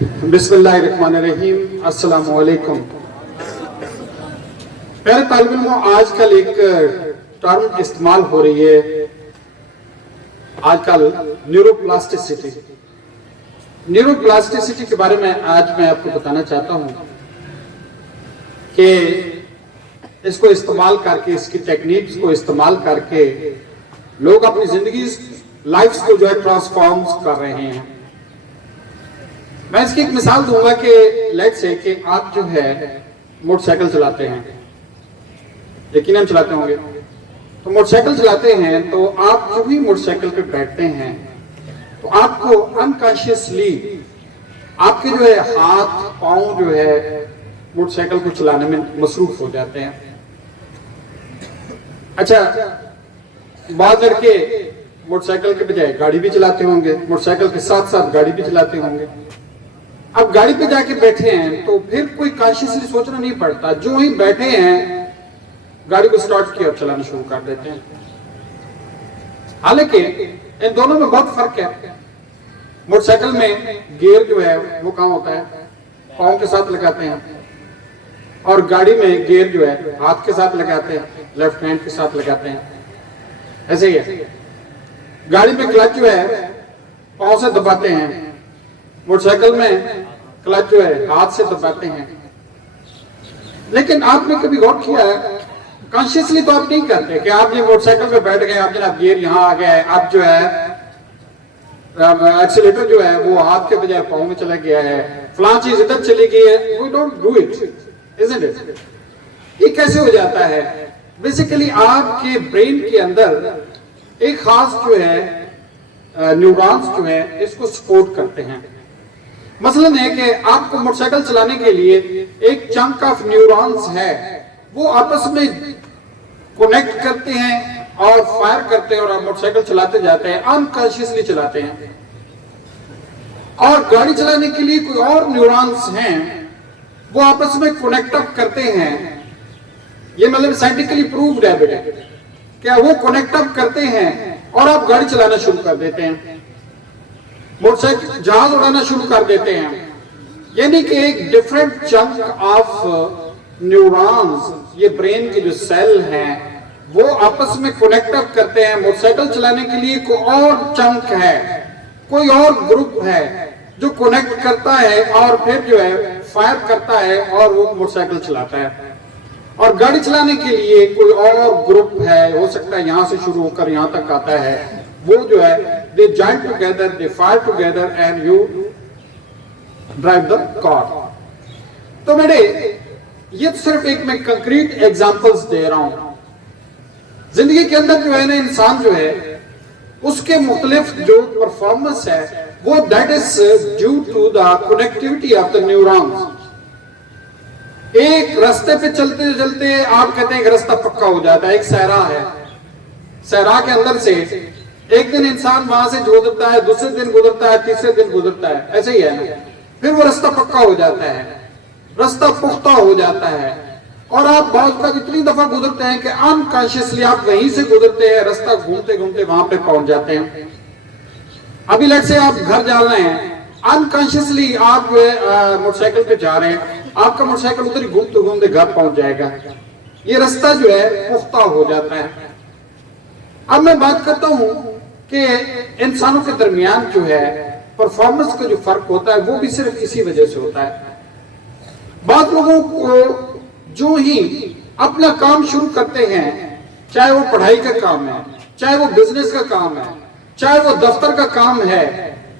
بسم اللہ الرحمن الرحیم، السلام علیکم۔ پیارے طالب علموں، آج کل ایک ٹرم استعمال ہو رہی ہے آج کل نیورو پلاسٹیسٹی۔ نیورو پلاسٹیسٹی کے بارے میں آج میں آپ کو بتانا چاہتا ہوں کہ اس کو استعمال کر کے، اس کی ٹیکنیکس کو استعمال کر کے لوگ اپنی زندگی لائفز کو جو ہے ٹرانسفارم کر رہے ہیں۔ میں اس کی ایک مثال دوں گا کہ لیٹ سے کہ آپ جو ہے موٹر سائیکل چلاتے ہیں، یقیناً چلاتے ہوں گے۔ تو موٹر سائیکل چلاتے ہیں تو آپ جو بھی موٹر سائیکل پہ بیٹھتے ہیں تو آپ کو انکانشیسلی آپ کے جو ہے ہاتھ پاؤں جو ہے موٹر سائیکل کو چلانے میں مصروف ہو جاتے ہیں۔ اچھا، بعض لڑکے موٹر سائیکل کے بجائے گاڑی بھی چلاتے ہوں گے، موٹر سائیکل کے ساتھ ساتھ گاڑی بھی چلاتے ہوں گے۔ اب گاڑی پہ جا کے بیٹھے ہیں تو پھر کوئی کانشیسلی سوچنا نہیں پڑتا، جو ہی بیٹھے ہیں گاڑی کو سٹارٹ کیا اور چلانا شروع کر دیتے ہیں۔ حالانکہ ان دونوں میں بہت فرق ہے۔ موٹر سائیکل میں گیئر جو ہے وہ کہاں ہوتا ہے؟ پاؤں کے ساتھ لگاتے ہیں، اور گاڑی میں گیئر جو ہے ہاتھ کے ساتھ لگاتے ہیں، لیفٹ ہینڈ کے ساتھ لگاتے ہیں۔ ایسے ہی ہے، گاڑی میں کلچ جو ہے پاؤں سے دباتے ہیں، موٹر سائیکل میں کلچ جو ہے ہاتھ سے دباتے ہیں۔ لیکن آپ نے کبھی غور کیا ہے، کانشیسلی تو آپ نہیں کرتے کہ آپ یہ موٹر سائیکل پہ بیٹھ گئے، آپ جناب گیئر یہاں آ گیا ہے، اب جو ہے ایکسیلیٹر جو ہے وہ ہاتھ کے بجائے پاؤں میں چلا گیا ہے، فلاں چیز ادھر چلی گئی ہے۔ We don't do it, isn't it؟ یہ کیسے ہو جاتا ہے؟ بیسیکلی آپ کے برین کے اندر ایک خاص جو ہے نیورونز جو ہے اس کو سپورٹ کرتے ہیں۔ مثلاً ہے کہ آپ کو موٹر سائیکل چلانے کے لیے ایک چنک آف نیورونز ہے، وہ آپس میں کنیکٹ کرتے ہیں اور فائر کرتے ہیں، اور آپ موٹر سائیکل چلاتے جاتے ہیں، انکانشیسلی چلاتے ہیں۔ اور گاڑی چلانے کے لیے کوئی اور نیورونز ہیں، وہ آپس میں کنیکٹ اپ کرتے ہیں۔ یہ مطلب سائنٹیفکلی پروفڈ ہے کہ وہ کنیکٹ اپ کرتے ہیں اور آپ گاڑی چلانا شروع کر دیتے ہیں، موٹر سائیکل جہاز اڑانا شروع کر دیتے ہیں۔ یعنی کہ ایک ڈیفرنٹ چنک آف نیورونز، یہ برین کے جو سیل ہیں وہ آپس میں کنیکٹ اپ کرتے ہیں۔ موٹر سائیکل چلانے کے لیے کوئی اور چنک ہے، کوئی اور گروپ ہے جو کنیکٹ کرتا ہے اور پھر جو ہے فائر کرتا ہے اور وہ موٹر سائیکل چلاتا ہے۔ اور گاڑی چلانے کے لیے کوئی اور گروپ ہے، ہو سکتا ہے یہاں سے شروع ہو کر یہاں تک آتا ہے، وہ جو ہے they join together, they fire together and you drive the car۔ تو میرے یہ صرف ایک میں کنکریٹ ایگزامپلز دے رہا ہوں۔ زندگی کے اندر جو ہے نا انسان جو ہے اس کے مختلف جو پرفارمنس ہے وہ that is due to the connectivity of the neurons۔ ایک راستے پہ چلتے چلتے آپ کہتے ہیں کہ راستہ پکا ہو جاتا ہے، ایک صحرا ہے، صحرا کے اندر سے ایک دن انسان وہاں سے گزرتا ہے، دوسرے دن گزرتا ہے، تیسرے دن گزرتا ہے، ایسے ہی ہے نا، پھر وہ راستہ پکا ہو جاتا ہے، راستہ پختہ ہو جاتا ہے، اور آپ بعض کا اتنی دفعہ گزرتے ہیں کہ انکانشیسلی آپ وہیں سے گزرتے ہیں، راستہ گھومتے گھومتے وہاں پہ پہنچ جاتے ہیں۔ ابھی لیٹ سے آپ گھر جا رہے ہیں، انکانشیسلی آپ جو ہے موٹر سائیکل پہ جا رہے ہیں، آپ کا موٹر سائیکل ادھر ہی گھومتے گھومتے گھر پہنچ جائے گا، یہ راستہ جو ہے پختہ ہو جاتا ہے۔ اب میں بات کرتا ہوں کہ انسانوں کے درمیان جو ہے پرفارمنس کا جو فرق ہوتا ہے وہ بھی صرف اسی وجہ سے ہوتا ہے۔ بعض لوگوں کو جو ہی اپنا کام شروع کرتے ہیں، چاہے وہ پڑھائی کا کام ہے، چاہے وہ بزنس کا کام ہے، چاہے وہ دفتر کا کام ہے،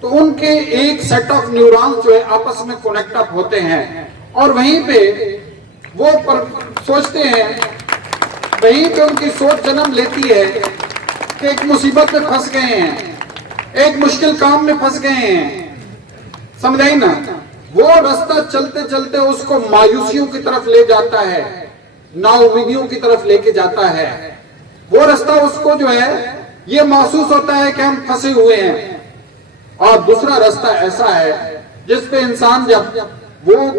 تو ان کے ایک سیٹ آف نیورونز جو ہے آپس میں کنیکٹ اپ ہوتے ہیں، اور وہیں پہ وہ سوچتے ہیں، وہیں پہ ان کی سوچ جنم لیتی ہے کہ ایک مصیبت میں پھنس گئے ہیں، ایک مشکل کام میں پھنس گئے ہیں، سمجھائی نا؟ وہ راستہ چلتے چلتے اس کو مایوسیوں کی طرف لے جاتا ہے، نا امیدیوں کی طرف لے کے جاتا ہے۔ وہ راستہ اس کو جو ہے یہ محسوس ہوتا ہے کہ ہم پھنسے ہوئے ہیں، اور دوسرا راستہ ایسا ہے جس پہ انسان جب وہ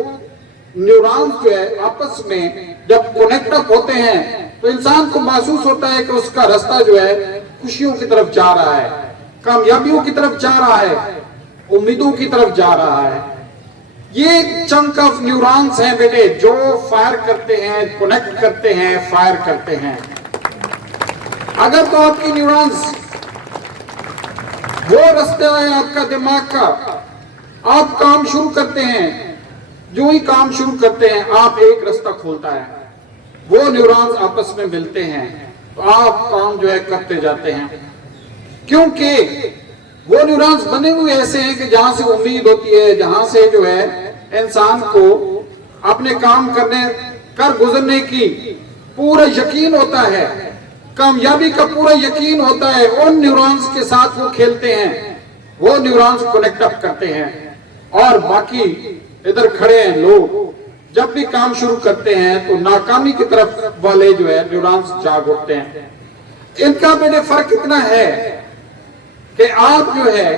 نیورونز جو ہے آپس میں جب کنیکٹ اپ ہوتے ہیں تو انسان کو محسوس ہوتا ہے کہ اس کا راستہ جو ہے خوشیوں کی طرف جا رہا ہے، کامیابیوں کی طرف جا رہا ہے، امیدوں کی طرف جا رہا ہے۔ یہ چنک آف نیورونز ہیں بیٹے جو فائر کرتے ہیں, کنیکٹ کرتے ہیں, فائر کرتے ہیں. اگر تو آپ کی نیورونز وہ رستہ ہے آپ کا دماغ کا, آپ کام شروع کرتے ہیں, جو ہی کام شروع کرتے ہیں آپ ایک رستہ کھولتا ہے, وہ نیورونز آپس میں ملتے ہیں تو آپ کام جو ہے کرتے جاتے ہیں. کیونکہ وہ نیورونز بنے ہوئے ایسے ہیں کہ جہاں سے امید ہوتی ہے, جہاں سے جو ہے انسان کو اپنے کام کر گزرنے کی پورا یقین ہوتا ہے, کامیابی کا پورا یقین ہوتا ہے, ان نیورونز کے ساتھ وہ کھیلتے ہیں, وہ نیورونز کنیکٹ اپ کرتے ہیں. اور باقی ادھر کھڑے ہیں لوگ جب بھی کام شروع کرتے ہیں تو ناکامی کی طرف والے جو ہے نیورونز جاگ اٹھتے ہیں. ان کا بیٹے فرق اتنا ہے کہ آپ جو ہے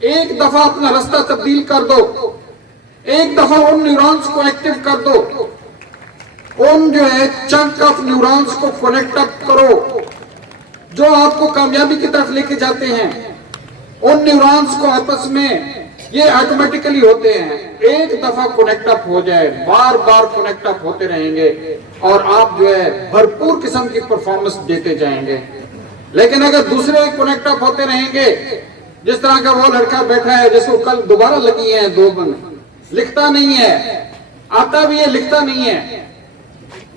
ایک دفعہ اپنا رستہ تبدیل کر دو, ایک دفعہ ان نیورونز کو ایکٹیو کر دو, ان جو ہے چنک آف نیورونز کو کنیکٹ اپ کرو جو آپ کو کامیابی کی طرف لے کے جاتے ہیں. ان نیورونز کو آپس میں یہ آٹومیٹکلی ہوتے ہیں, ایک دفعہ کنیکٹ اپ ہو جائے بار بار کنیکٹ اپ ہوتے رہیں گے اور آپ جو ہے بھرپور قسم کی پرفارمنس دیتے جائیں گے. لیکن اگر دوسرے کنیکٹ اپ ہوتے رہیں گے, جس طرح کا وہ لڑکا بیٹھا ہے جس کو کل دوبارہ لگی ہیں 2 بند, لکھتا نہیں ہے, آتا بھی ہے لکھتا نہیں ہے,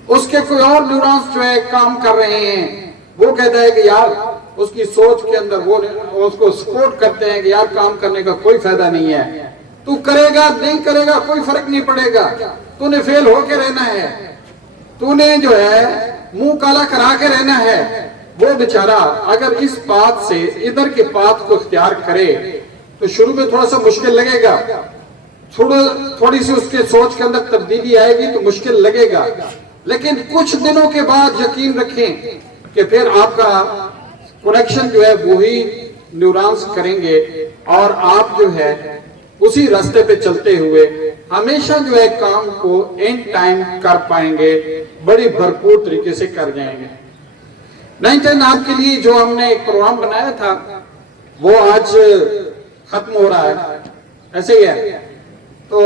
اس کے کوئی اور نیورونز جو ہے کام کر رہے ہیں, وہ کہتا ہے کہ یار اس کی سوچ کے اندر وہ اس کو سپورٹ کرتے ہیں کہ یار کام کرنے کا کوئی فائدہ نہیں ہے, تو کرے گا نہیں کرے گا کوئی فرق نہیں پڑے گا, تو نے فیل ہو کے رہنا ہے, تو نے جو ہے منہ کالا کرا کے رہنا ہے. وہ بیچارہ اگر اس بات سے ادھر کے بات کو اختیار کرے تو شروع میں تھوڑا سا مشکل لگے گا, تھوڑی سی اس کے سوچ کے اندر تبدیلی آئے گی تو مشکل لگے گا, لیکن کچھ دنوں کے بعد یقین رکھیں کہ پھر آپ کا کنیکشن جو ہے وہی نیورونز کریں گے اور آپ جو ہے اسی راستے پہ چلتے ہوئے ہمیشہ جو ہے کام کو اینڈ ٹائم کر پائیں گے, بڑی بھرپور طریقے سے کر جائیں گے. 9-10 آپ کے لیے جو ہم نے ایک پروگرام بنایا تھا وہ آج ختم ہو رہا ہے, ایسے ہی ہے, تو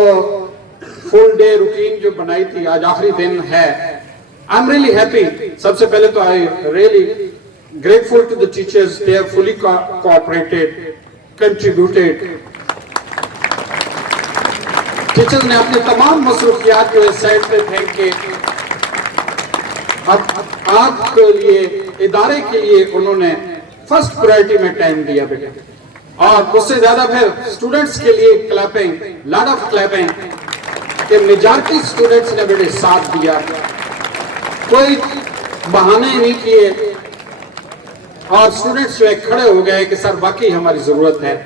فل ڈے روٹین جو بنائی تھی آج آخری دن ہے. I'm really happy. سب سے پہلے تو I really grateful to the teachers. They have fully cooperated, contributed. Teacher نے اپنے تمام مصروفیات جو اس سائڈ پہ پھینک کے آپ کے لیے ادارے کے لیے انہوں نے فرسٹ پرائرٹی میں ٹائم دیا بیٹے, اور اس سے زیادہ پھر اسٹوڈنٹس کے لیے کلیپنگ, لاٹ آف کلیپنگ, کہ میجارٹی اسٹوڈنٹس نے بیٹے ساتھ دیا, کوئی بہانے نہیں کیے, اور اسٹوڈنٹس جو ہے کھڑے ہو گئے کہ سر واقعی ہماری ضرورت ہے,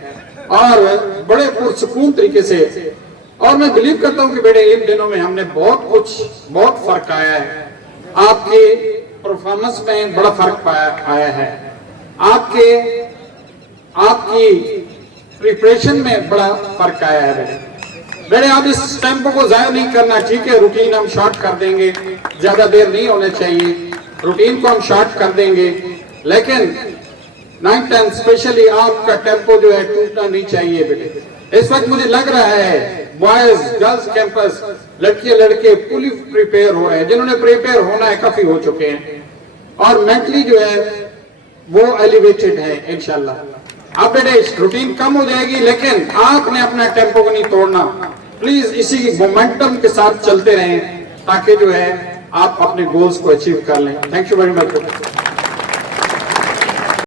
اور بڑے پرسکون طریقے سے. اور میں بلیو کرتا ہوں کہ بیٹے ان دنوں میں ہم نے بہت فرق آیا ہے, آپ کی پرفارمنس میں بڑا فرق آیا ہے, آپ کی پریپریشن میں بڑا فرق آیا ہے. بیٹے آپ اس ٹیمپو کو ضائع نہیں کرنا, ٹھیک ہے روٹین ہم شارٹ کر دیں گے, زیادہ دیر نہیں ہونے چاہیے, روٹین کو ہم شارٹ کر دیں گے, لیکن 9-10 اسپیشلی آپ کا ٹیمپو جو ہے ٹوٹنا نہیں چاہیے بیٹے. اس وقت مجھے لگ رہا ہے بوائز گرلز کیمپس لڑکیاں لڑکے پولی پریپیئر ہو رہے ہیں, جنہوں نے پریپیئر ہونا ہے کافی ہو چکے ہیں, اور مینٹلی جو ہے وہ ایلیویٹڈ ہے انشاءاللہ. اب بیٹے روٹین کم ہو جائے گی لیکن آپ نے اپنا ٹیمپو کو نہیں توڑنا, پلیز اسی مومنٹم کے ساتھ چلتے رہیں تاکہ جو ہے آپ اپنے گولز کو اچیو کر لیں. Thank you very much.